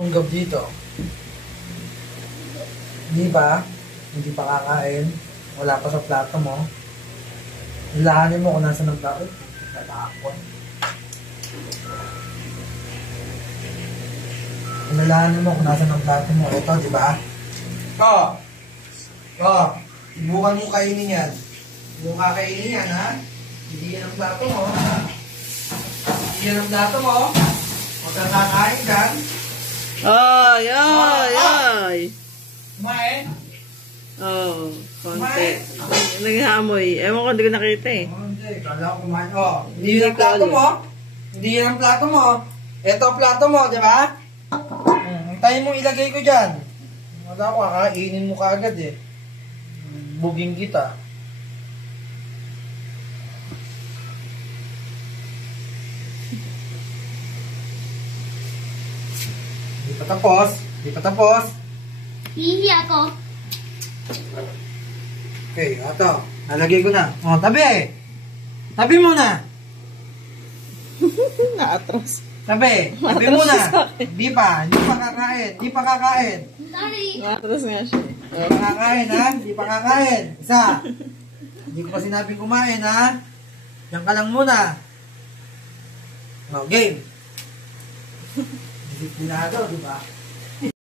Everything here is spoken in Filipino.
Tunggab dito. Di ba? Hindi pa kakain. Wala pa sa plato mo. Ilahanin mo kung nasa ng plato. Tatakon. Ilahanin mo kung nasa ng plato mo. Ito, di ba? Subukan mo kainin yan. Hindi mo kakainin yan, ha? Hindi yan ang plato mo. Hindi yan ang plato mo. Huwag kang kakain dyan. Ay, ay, ay. Kumain? Oh, konti. Naghahamoy. Ewan ko, hindi ko nakita eh. Hindi, kala ko kumain. Hindi yan ang plato mo. Hindi yan ang plato mo. Ito ang plato mo, di ba? Hintayin mo ilagay ko dyan. Wala ko, kakainin mo kaagad eh. Buging kita. Di pa tapos. Di pa tapos. Hihi ako. Okay, ito. Nalagay ko na. O, tabi. Tabi muna. Naatras. Tabi. Tabi muna. Di pa. Hindi pa kakain. Di pa kakain. Sorry. Naatras nga siya. Di pa kakain, ha? Di pa kakain. Isa. Hindi ko pa sinabing kumain, ha? Diyan ka lang muna. O, game. Disiplinado, di ba?